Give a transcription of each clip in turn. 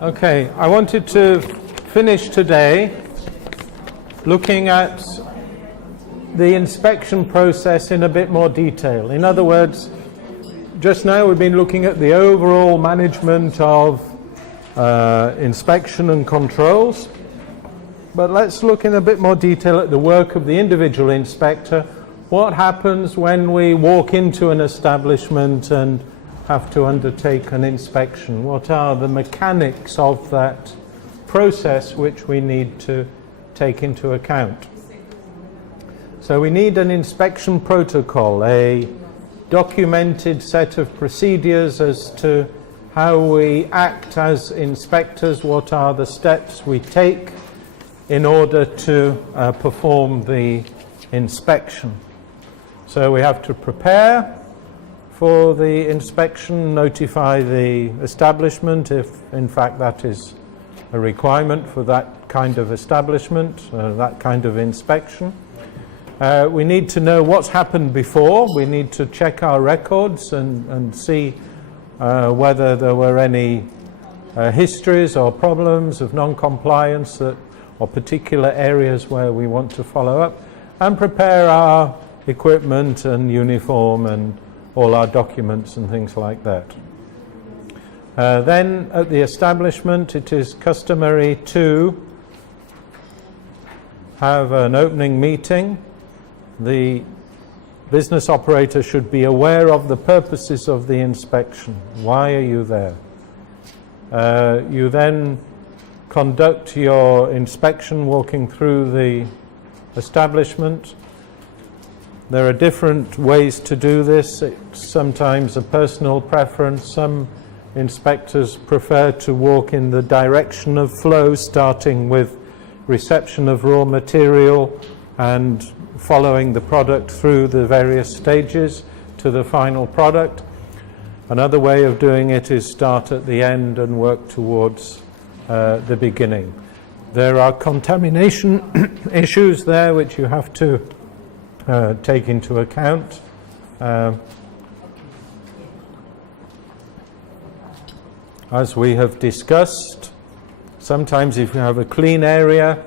Okay, I wanted to finish today looking at the inspection process in a bit more detail. In other words, just now we've been looking at the overall management of inspection and controls, but let's look in a bit more detail at the work of the individual inspector. What happens when we walk into an establishment and have to undertake an inspection? What are the mechanics of that process which we need to take into account? So we need an inspection protocol, a documented set of procedures as to how we act as inspectors, what are the steps we take in order to perform the inspection. So we have to prepare for the inspection, notify the establishment if in fact that is a requirement for that kind of establishment, that kind of inspection. We need to know what's happened before. We need to check our records and see whether there were any histories or problems of non-compliance or particular areas where we want to follow up, and prepare our equipment and uniform and all our documents and things like that. Then at the establishment it is customary to have an opening meeting. The business operator should be aware of the purposes of the inspection. Why are you there? You then conduct your inspection walking through the establishment. There are different ways to do this. It's sometimes a personal preference. Some inspectors prefer to walk in the direction of flow, starting with reception of raw material and following the product through the various stages to the final product. Another way of doing it is start at the end and work towards the beginning. There are contamination issues there which you have to take into account. As we have discussed, sometimes if you have a clean area,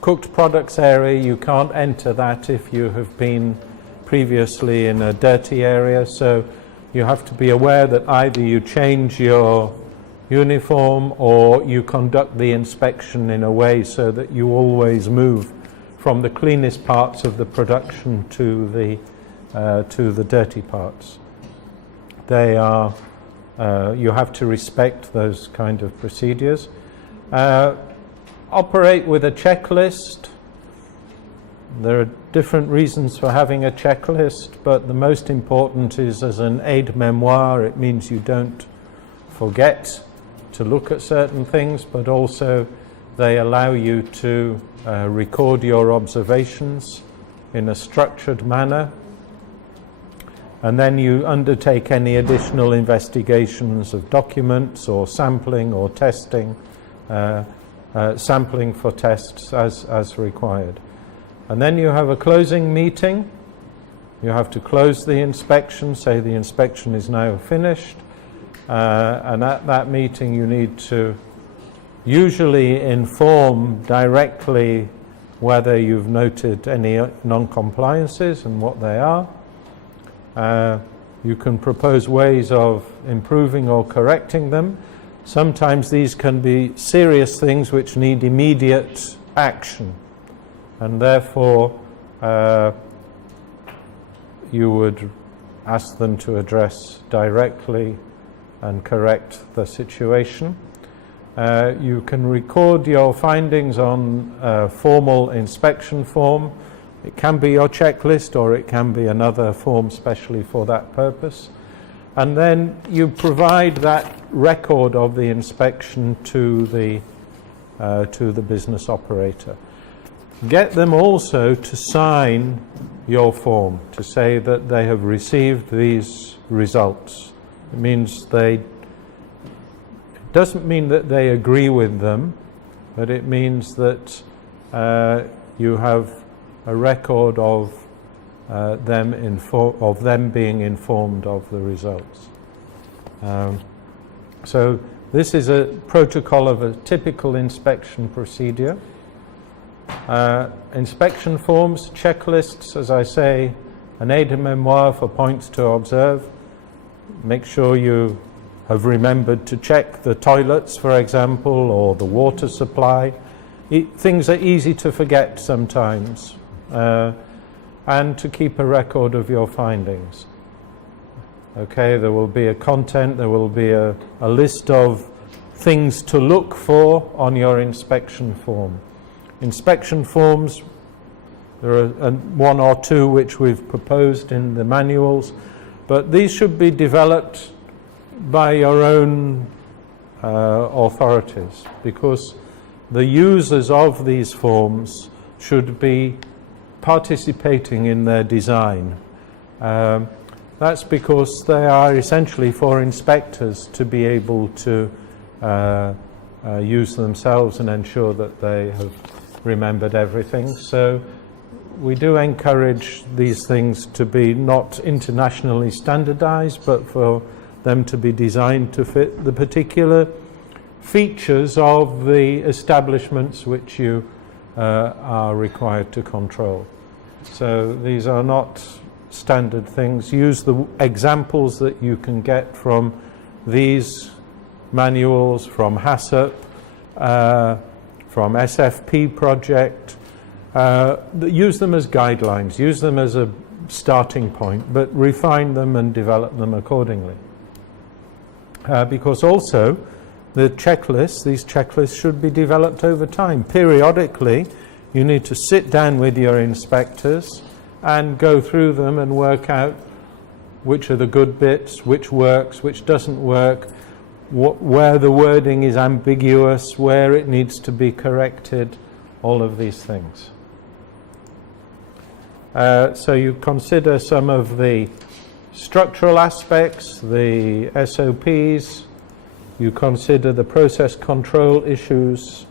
cooked products area, you can't enter that if you have been previously in a dirty area, so you have to be aware that either you change your uniform or you conduct the inspection in a way so that you always move from the cleanest parts of the production to the dirty parts. They are you have to respect those kind of procedures. Operate with a checklist. There are different reasons for having a checklist, but the most important is as an aide-memoire. It means you don't forget to look at certain things, but also they allow you to record your observations in a structured manner, and then you undertake any additional investigations of documents or sampling or testing, sampling for tests as required. And then you have a closing meeting. You have to close the inspection, say the inspection is now finished, and at that meeting you need to usually inform directly whether you've noted any non-compliances and what they are. You can propose ways of improving or correcting them. Sometimes these can be serious things which need immediate action, and therefore you would ask them to address directly and correct the situation. You can record your findings on a formal inspection form. It can be your checklist or it can be another form specially for that purpose. And then you provide that record of the inspection to the business operator. Get them also to sign your form to say that they have received these results. It means doesn't mean that they agree with them, but it means that you have a record of them being informed of the results. So this is a protocol of a typical inspection procedure. Inspection forms, checklists, as I say, an aide-de-memoire for points to observe. Make sure you have remembered to check the toilets, for example, or the water supply. Things are easy to forget sometimes, and to keep a record of your findings. Okay, there will be a content, there will be a list of things to look for on your inspection form. Inspection forms, there are one or two which we've proposed in the manuals, but these should be developed by your own authorities, because the users of these forms should be participating in their design. That's because they are essentially for inspectors to be able to use themselves and ensure that they have remembered everything. So we do encourage these things to be not internationally standardized, but for them to be designed to fit the particular features of the establishments which you are required to control. So these are not standard things. Use the examples that you can get from these manuals, from HACCP, from SFP Project. Use them as guidelines, use them as a starting point, but refine them and develop them accordingly. Because also the checklists, these checklists should be developed over time. Periodically, you need to sit down with your inspectors and go through them and work out which are the good bits, which works, which doesn't work, where the wording is ambiguous, where it needs to be corrected, all of these things. So you consider some of the structural aspects, the SOPs, you consider the process control issues,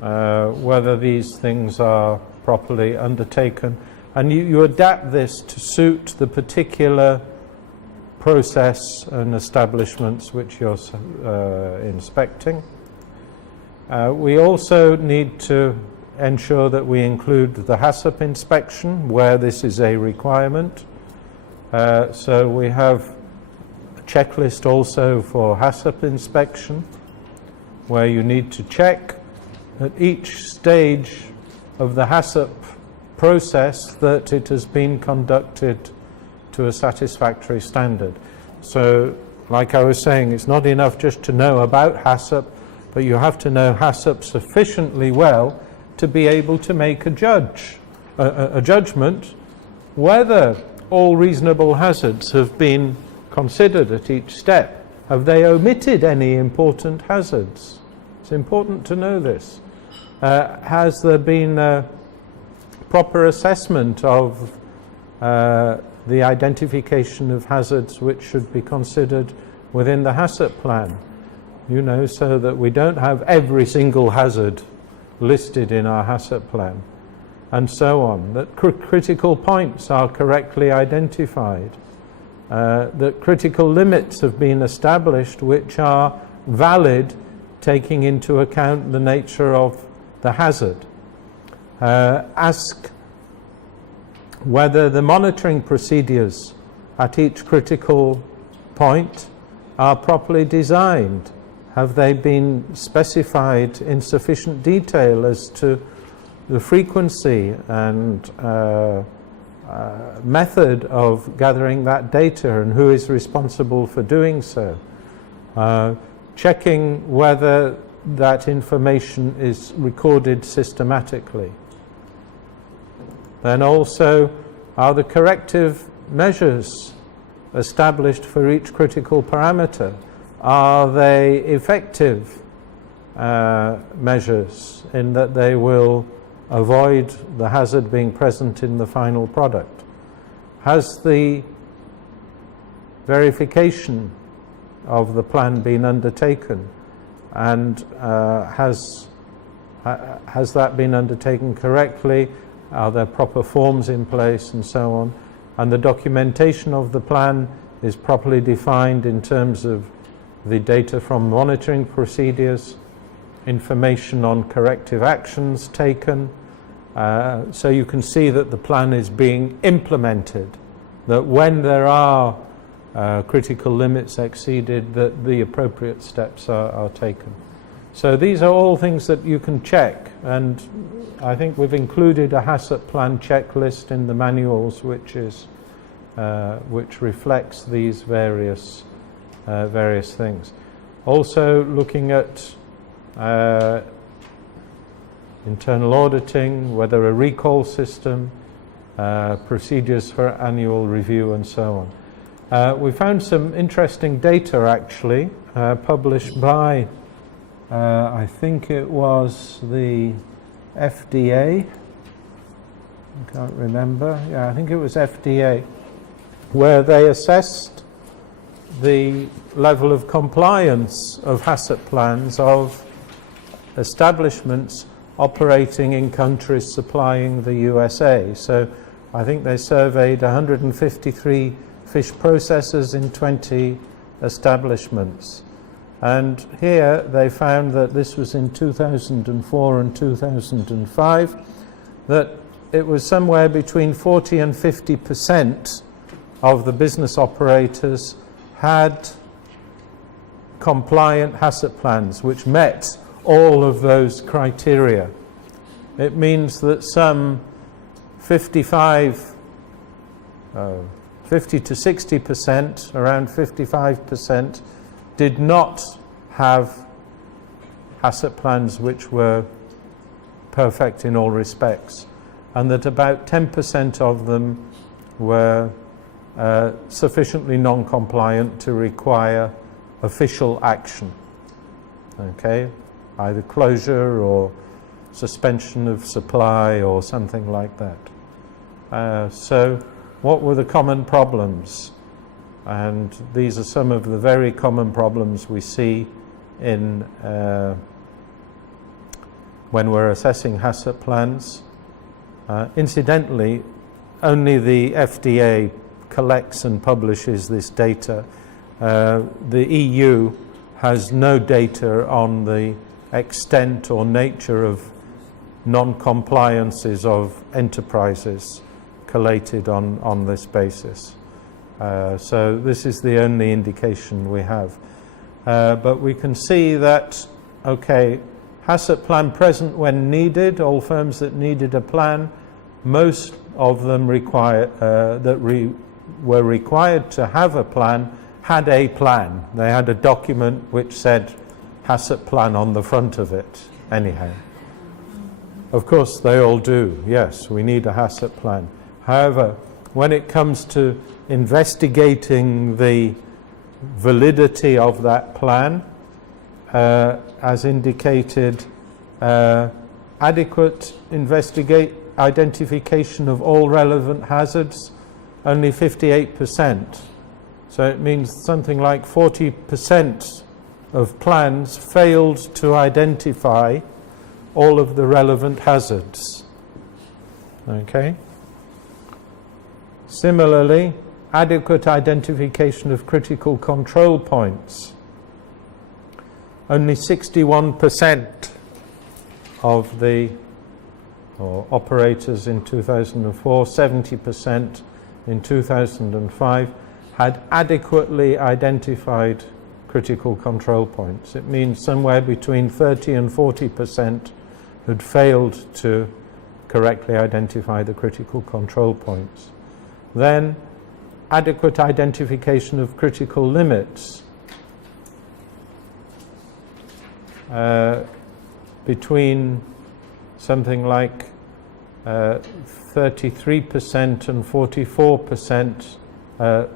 whether these things are properly undertaken, and you adapt this to suit the particular process and establishments which you're inspecting. We also need to ensure that we include the HACCP inspection where this is a requirement. So we have a checklist also for HACCP inspection, where you need to check at each stage of the HACCP process that it has been conducted to a satisfactory standard. So, like I was saying, it's not enough just to know about HACCP, but you have to know HACCP sufficiently well to be able to make a judgment whether all reasonable hazards have been considered at each step. Have they omitted any important hazards? It's important to know this. Has there been a proper assessment of the identification of hazards which should be considered within the HACCP plan? You know, so that we don't have every single hazard listed in our HACCP plan, and so on, that critical points are correctly identified, that critical limits have been established which are valid, taking into account the nature of the hazard. Ask whether the monitoring procedures at each critical point are properly designed. Have they been specified in sufficient detail as to the frequency and method of gathering that data and who is responsible for doing so? Checking whether that information is recorded systematically. Then also, are the corrective measures established for each critical parameter? Are they effective measures in that they will avoid the hazard being present in the final product? Has the verification of the plan been undertaken, and has that been undertaken correctly? Are there proper forms in place, and so on? And the documentation of the plan is properly defined in terms of the data from monitoring procedures, information on corrective actions taken, so you can see that the plan is being implemented, that when there are critical limits exceeded, that the appropriate steps are taken. So these are all things that you can check, and I think we've included a HACCP plan checklist in the manuals, which reflects these various things. Also looking at internal auditing, whether a recall system, procedures for annual review, and so on. We found some interesting data actually published by I think it was the FDA, I can't remember, yeah, I think it was FDA, where they assessed the level of compliance of HACCP plans of establishments operating in countries supplying the USA. So I think they surveyed 153 fish processors in 20 establishments. And here they found that this was in 2004 and 2005, that it was somewhere between 40 and 50% of the business operators had compliant HACCP plans which met all of those criteria. It means that some 50 to 60%, around 55%, did not have HACCP plans which were perfect in all respects, and that about 10% of them were sufficiently non-compliant to require official action, okay, either closure or suspension of supply or something like that. So what were the common problems? And these are some of the very common problems we see in when we're assessing HACCP plans. Incidentally, only the FDA collects and publishes this data. The EU has no data on the extent or nature of non-compliances of enterprises collated on this basis. So this is the only indication we have. But we can see that, okay, HACCP plan present when needed, all firms that needed a plan, most of them were required to have a plan, had a plan. They had a document which said HACCP plan on the front of it, anyhow. Of course, they all do, yes, we need a HACCP plan. However, when it comes to investigating the validity of that plan, as indicated, adequate identification of all relevant hazards, only 58%. So it means something like 40% of plans failed to identify all of the relevant hazards. Okay? Similarly, adequate identification of critical control points. Only 61% of the operators in 2004, 70% in 2005 had adequately identified critical control points. It means somewhere between 30 and 40% had failed to correctly identify the critical control points. Then, adequate identification of critical limits. Between something like 33% and 44%,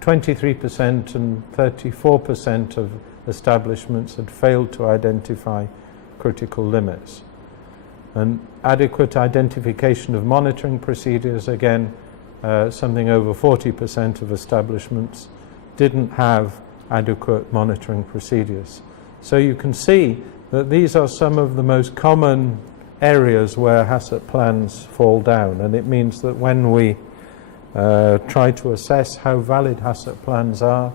23% and 34% of establishments had failed to identify critical limits. And adequate identification of monitoring procedures, again, something over 40% of establishments didn't have adequate monitoring procedures. So you can see that these are some of the most common areas where HACCP plans fall down, and it means that when we try to assess how valid HACCP plans are,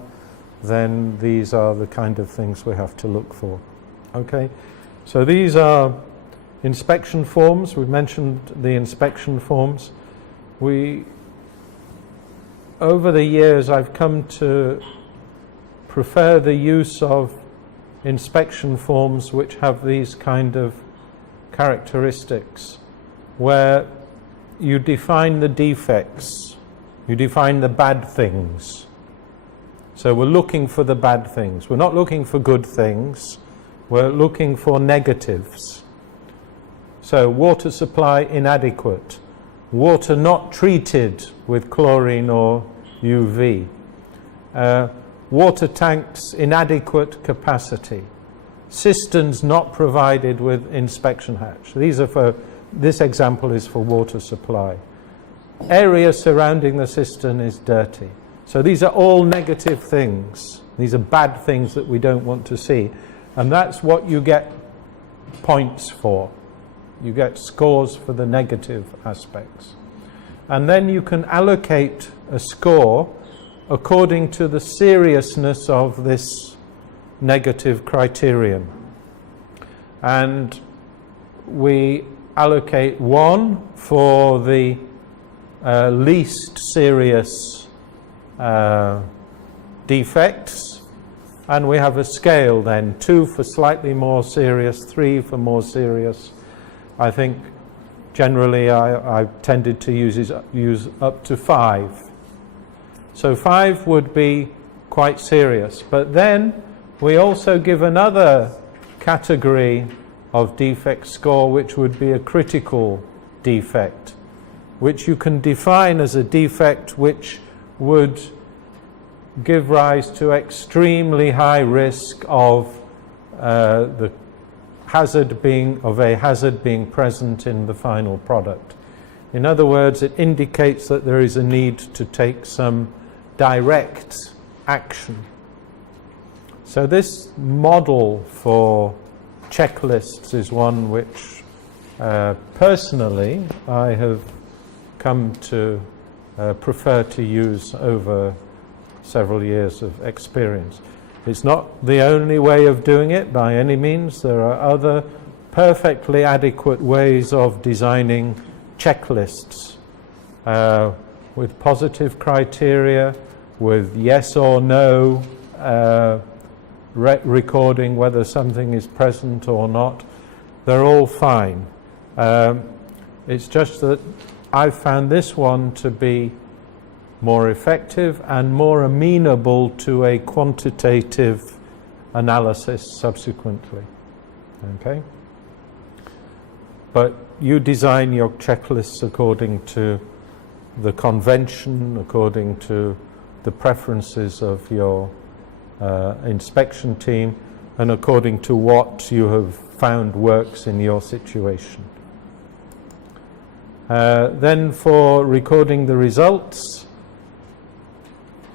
then these are the kind of things we have to look for. Okay, so these are inspection forms. We've mentioned the inspection forms. Over the years, I've come to prefer the use of inspection forms which have these kind of characteristics, where you define the defects, you define the bad things. So we're looking for the bad things. We're not looking for good things. We're looking for negatives. So water supply inadequate, water not treated with chlorine or UV, water tanks inadequate capacity, cisterns not provided with inspection hatch. This example is for water supply. Area surrounding the cistern is dirty. So these are all negative things. These are bad things that we don't want to see. And that's what you get points for. You get scores for the negative aspects. And then you can allocate a score according to the seriousness of this negative criterion. And we allocate 1 for the least serious defects, and we have a scale then, 2 for slightly more serious, 3 for more serious. I think generally I've tended to use up to 5. So 5 would be quite serious. But then we also give another category of defect score, which would be a critical defect, which you can define as a defect which would give rise to extremely high risk of a hazard being present in the final product. In other words, it indicates that there is a need to take some direct action. So this model for checklists is one which personally I have come to prefer to use over several years of experience. It's not the only way of doing it by any means. There are other perfectly adequate ways of designing checklists with positive criteria, with yes or no recording whether something is present or not. They're all fine. It's just that I've found this one to be more effective and more amenable to a quantitative analysis subsequently. Okay? But you design your checklists according to the convention, according to the preferences of your inspection team, and according to what you have found works in your situation. Then for recording the results,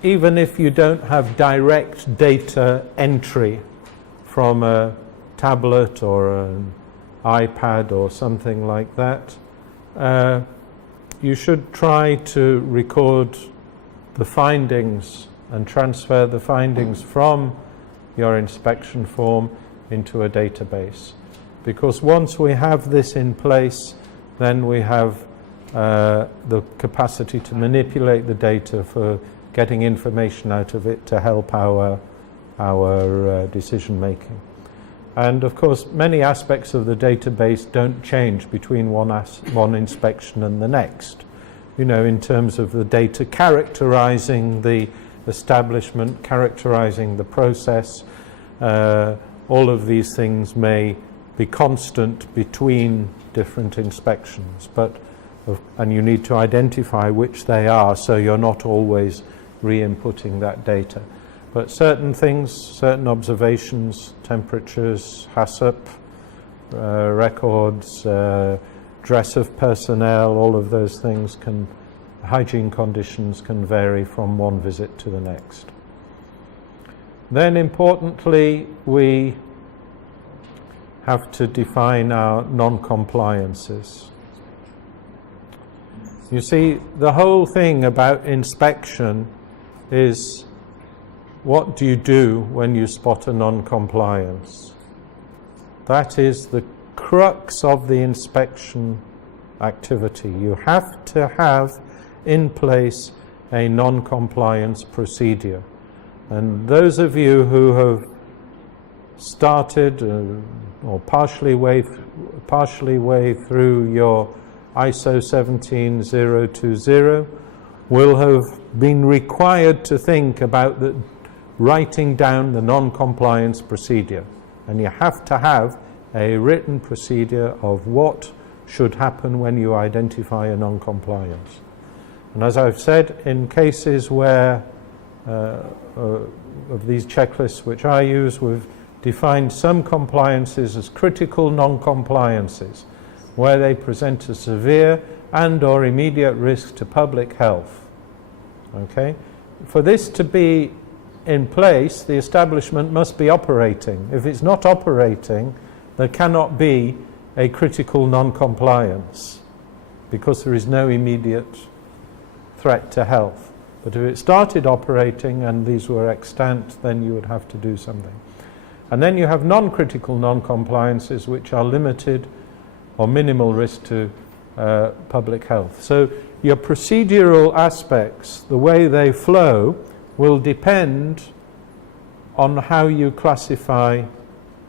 even if you don't have direct data entry from a tablet or an iPad or something like that, you should try to record the findings and transfer the findings from your inspection form into a database. Because once we have this in place, then we have the capacity to manipulate the data for getting information out of it to help our decision making. And of course, many aspects of the database don't change between one inspection and the next. You know, in terms of the data characterizing the establishment, characterizing the process, all of these things may be constant between different inspections, and you need to identify which they are, so you're not always re-inputting that data. But certain things, certain observations, temperatures, HACCP, records, dress of personnel, all of those things hygiene conditions can vary from one visit to the next. Then importantly, we have to define our non-compliances. You see, the whole thing about inspection is what do you do when you spot a non-compliance? That is the crux of the inspection activity. You have to have in place a non-compliance procedure. And those of you who have started or partially way through your ISO 17020 will have been required to think about writing down the non-compliance procedure. And you have to have a written procedure of what should happen when you identify a non-compliance. And as I've said, in cases where of these checklists which I use, we've defined some compliances as critical non-compliances, where they present a severe and or immediate risk to public health. Okay? For this to be in place, the establishment must be operating. If it's not operating, there cannot be a critical non-compliance because there is no immediate threat to health. But if it started operating and these were extant, then you would have to do something. And then you have non-critical non-compliances which are limited or minimal risk to public health. So your procedural aspects, the way they flow, will depend on how you classify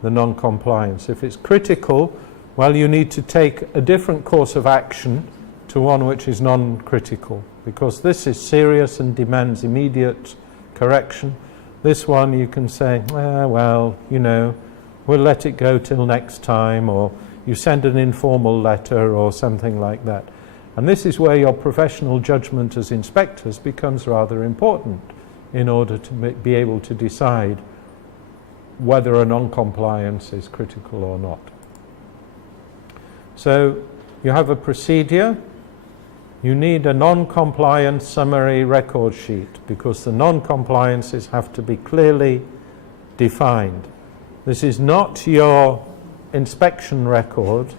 the non-compliance. If it's critical, well, you need to take a different course of action to one which is non-critical, because this is serious and demands immediate correction. This one you can say, well, you know, we'll let it go till next time, or you send an informal letter or something like that. And this is where your professional judgment as inspectors becomes rather important in order to be able to decide whether a non-compliance is critical or not. So you have a procedure. You need a non-compliance summary record sheet because the non-compliances have to be clearly defined. This is not your inspection record.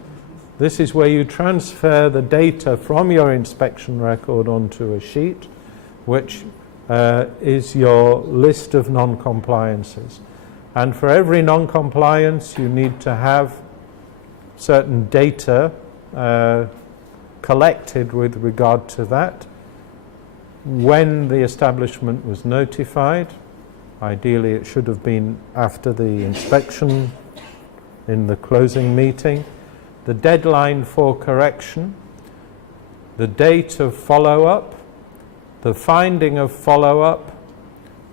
This is where you transfer the data from your inspection record onto a sheet, which is your list of non-compliances. And for every non-compliance, you need to have certain data collected with regard to that. When the establishment was notified, ideally it should have been after the inspection in the closing meeting, the deadline for correction, the date of follow-up, the finding of follow-up,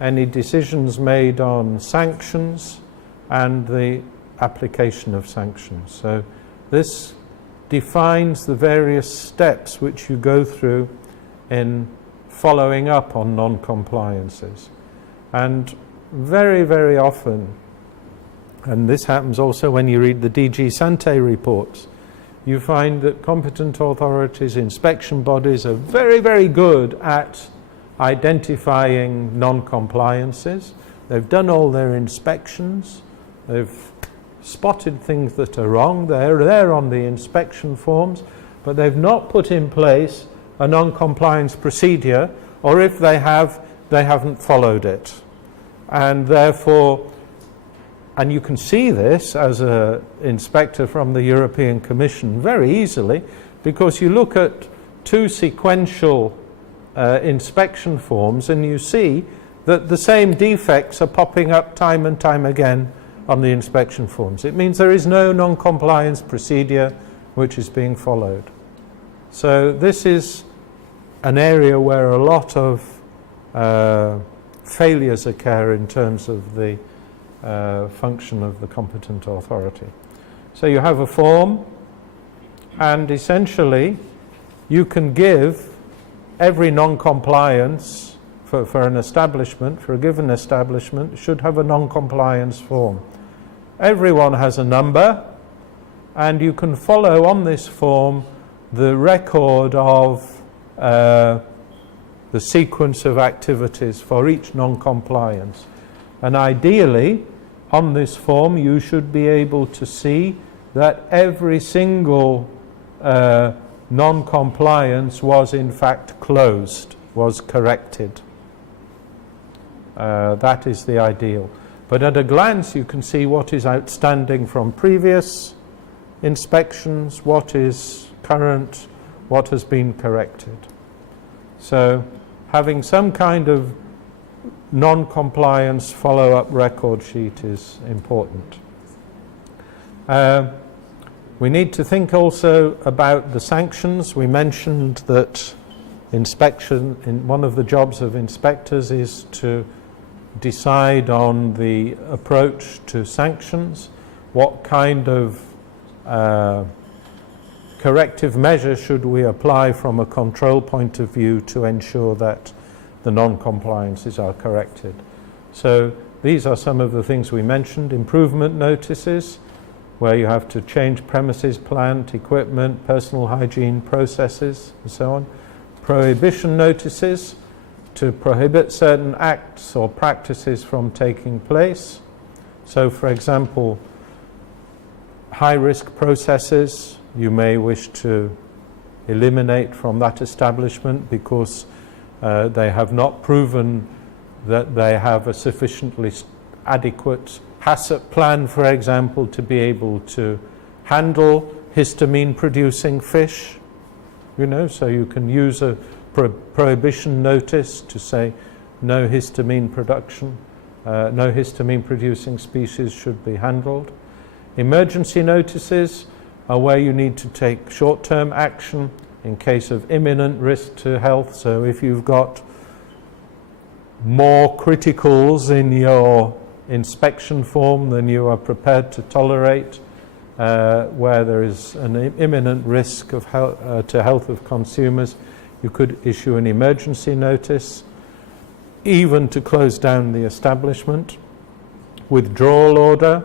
any decisions made on sanctions, and the application of sanctions. So this defines the various steps which you go through in following up on non-compliances. And very, very often, and this happens also when you read the DG Sante reports, you find that competent authorities, inspection bodies are very, very good at identifying non-compliances. They've done all their inspections, they've spotted things that are wrong, they're there on the inspection forms, but they've not put in place a non-compliance procedure, or if they have, they haven't followed it. And therefore, and you can see this as an inspector from the European Commission very easily, because you look at two sequential inspection forms and you see that the same defects are popping up time and time again on the inspection forms. It means there is no non-compliance procedure which is being followed. So this is an area where a lot of failures occur in terms of the function of the competent authority. So you have a form, and essentially you can give every non-compliance for an establishment, for a given establishment, should have a non-compliance form. Everyone has a number, and you can follow on this form the record of the sequence of activities for each non-compliance. And ideally, on this form, you should be able to see that every single non-compliance was in fact closed, was corrected. That is the ideal. But at a glance you can see what is outstanding from previous inspections, what is current, what has been corrected. So having some kind of non-compliance follow-up record sheet is important. We need to think also about the sanctions. We mentioned that one of the jobs of inspectors is to decide on the approach to sanctions. What kind of corrective measure should we apply from a control point of view to ensure that the non-compliances are corrected? So these are some of the things we mentioned. Improvement notices, where you have to change premises, plant, equipment, personal hygiene processes, and so on. Prohibition notices, to prohibit certain acts or practices from taking place. So, for example, high-risk processes you may wish to eliminate from that establishment because they have not proven that they have a sufficiently adequate HACCP plan, for example, to be able to handle histamine-producing fish. So you can use a prohibition notice to say no histamine production, no histamine producing species should be handled. Emergency notices are where you need to take short-term action in case of imminent risk to health. So if you've got more criticals in your inspection form than you are prepared to tolerate, where there is an imminent risk of to health of consumers, you could issue an emergency notice, even to close down the establishment. Withdrawal order,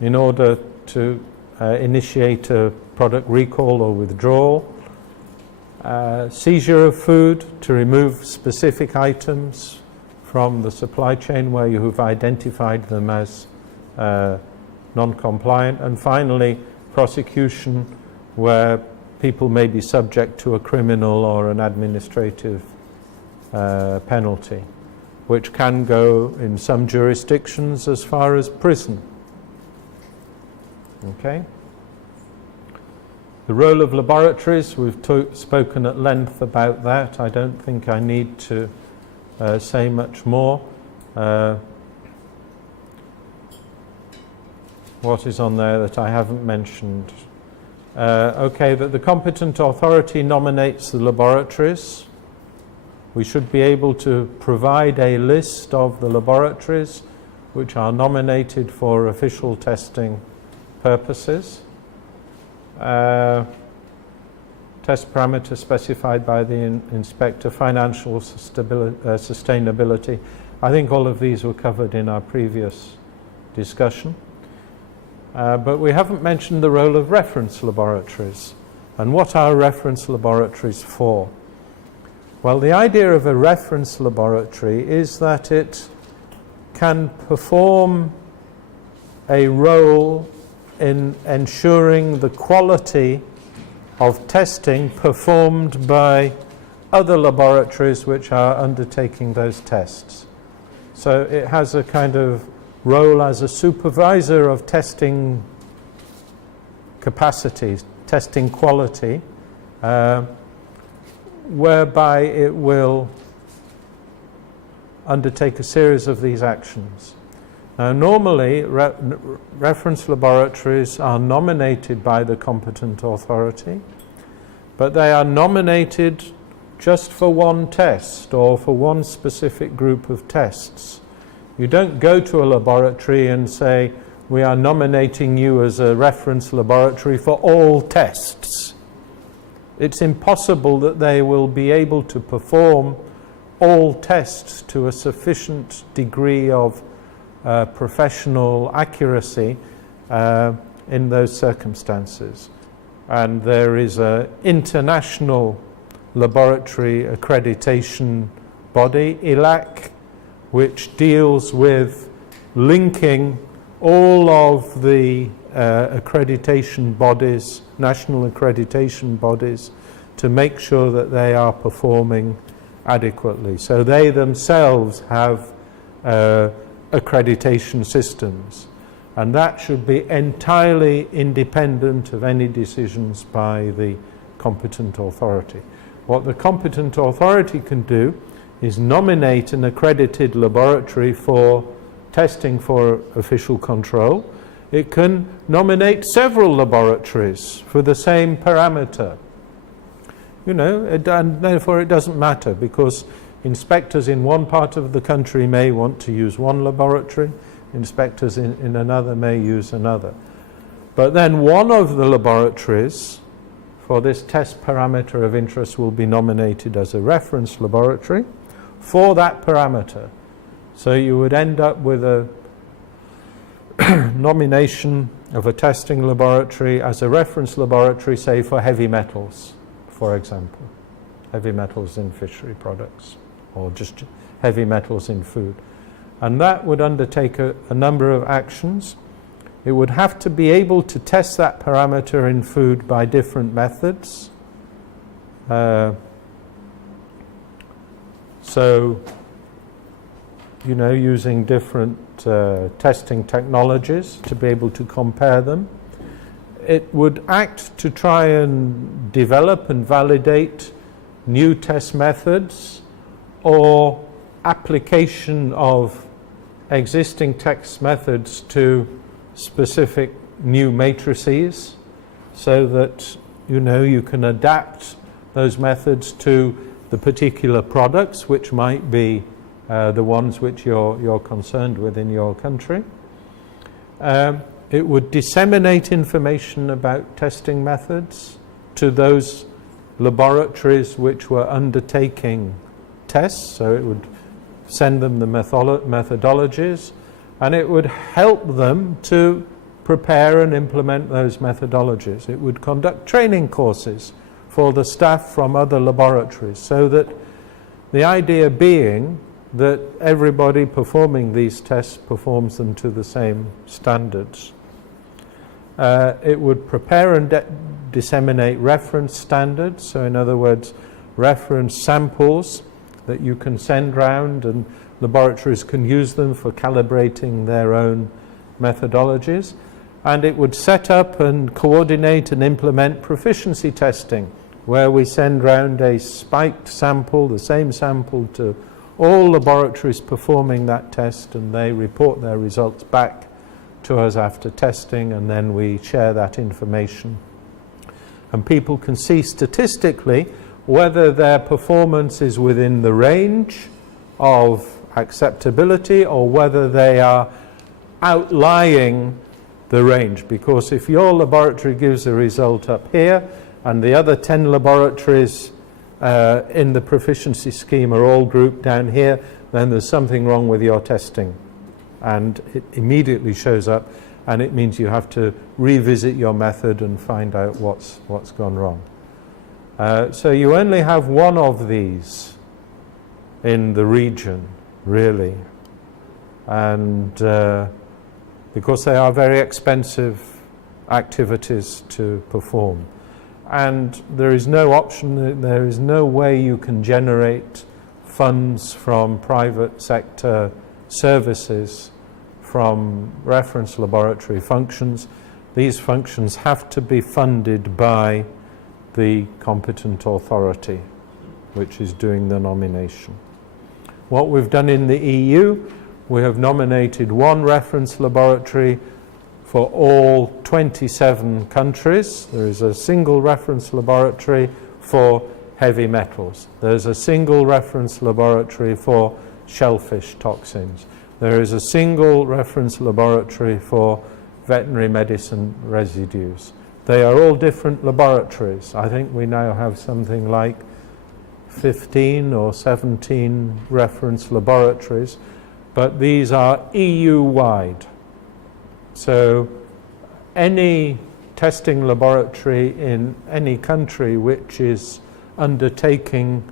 in order to initiate a product recall or withdrawal. Seizure of food, to remove specific items from the supply chain where you have identified them as non-compliant. And finally, prosecution, where people may be subject to a criminal or an administrative penalty, which can go in some jurisdictions as far as prison. Okay. The role of laboratories, we've spoken at length about that. I don't think I need to say much more. What is on there that I haven't mentioned? Okay, that the competent authority nominates the laboratories. We should be able to provide a list of the laboratories which are nominated for official testing purposes. Test parameters specified by the inspector, financial sustainability. I think all of these were covered in our previous discussion. But we haven't mentioned the role of reference laboratories. And what are reference laboratories for? Well, the idea of a reference laboratory is that it can perform a role in ensuring the quality of testing performed by other laboratories which are undertaking those tests. So it has a kind of role as a supervisor of testing capacity, testing quality, whereby it will undertake a series of these actions. Now, normally, reference laboratories are nominated by the competent authority, but they are nominated just for one test or for one specific group of tests. You don't go to a laboratory and say, we are nominating you as a reference laboratory for all tests. It's impossible that they will be able to perform all tests to a sufficient degree of professional accuracy in those circumstances. And there is an international laboratory accreditation body, ILAC, which deals with linking all of the accreditation bodies, national accreditation bodies, to make sure that they are performing adequately. So they themselves have accreditation systems. And that should be entirely independent of any decisions by the competent authority. What the competent authority can do is nominate an accredited laboratory for testing for official control. It can nominate several laboratories for the same parameter. You know, and therefore it doesn't matter, because inspectors in one part of the country may want to use one laboratory, inspectors in another may use another. But then one of the laboratories for this test parameter of interest will be nominated as a reference laboratory for that parameter. So you would end up with a nomination of a testing laboratory as a reference laboratory, say for heavy metals, for example, heavy metals in fishery products, or just heavy metals in food. And that would undertake a number of actions. It would have to be able to test that parameter in food by different methods. So, you know, using different testing technologies to be able to compare them. It would act to try and develop and validate new test methods or application of existing test methods to specific new matrices, so that, you know, you can adapt those methods to the particular products, which might be the ones which you're concerned with in your country. It would disseminate information about testing methods to those laboratories which were undertaking tests, so it would send them the methodologies, and it would help them to prepare and implement those methodologies. It would conduct training courses for the staff from other laboratories, so that the idea being that everybody performing these tests performs them to the same standards. It would prepare and disseminate reference standards, so in other words, reference samples that you can send round, and laboratories can use them for calibrating their own methodologies. And it would set up and coordinate and implement proficiency testing, where we send round a spiked sample, the same sample, to all laboratories performing that test, and they report their results back to us after testing, and then we share that information. And people can see statistically whether their performance is within the range of acceptability or whether they are outlying the range. Because if your laboratory gives a result up here and the other 10 laboratories in the proficiency scheme are all grouped down here, then there's something wrong with your testing. And it immediately shows up, and it means you have to revisit your method and find out what's gone wrong. So you only have one of these in the region, really, and because they are very expensive activities to perform. And there is no option, there is no way you can generate funds from private sector services from reference laboratory functions. These functions have to be funded by the competent authority, which is doing the nomination. What we've done in the EU, we have nominated one reference laboratory for all 27 countries. There is a single reference laboratory for heavy metals. There's a single reference laboratory for shellfish toxins. There is a single reference laboratory for veterinary medicine residues. They are all different laboratories. I think we now have something like 15 or 17 reference laboratories, but these are EU-wide. So any testing laboratory in any country which is undertaking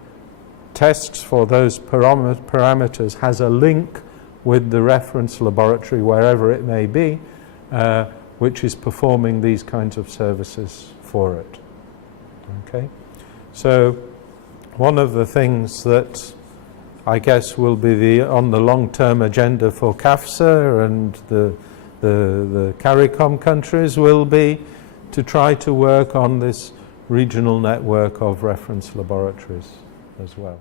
tests for those parameters has a link with the reference laboratory, wherever it may be, which is performing these kinds of services for it. Okay? So one of the things that I guess will be on the long-term agenda for CAFSA, and the Cariforum countries will be to try to work on this regional network of reference laboratories as well.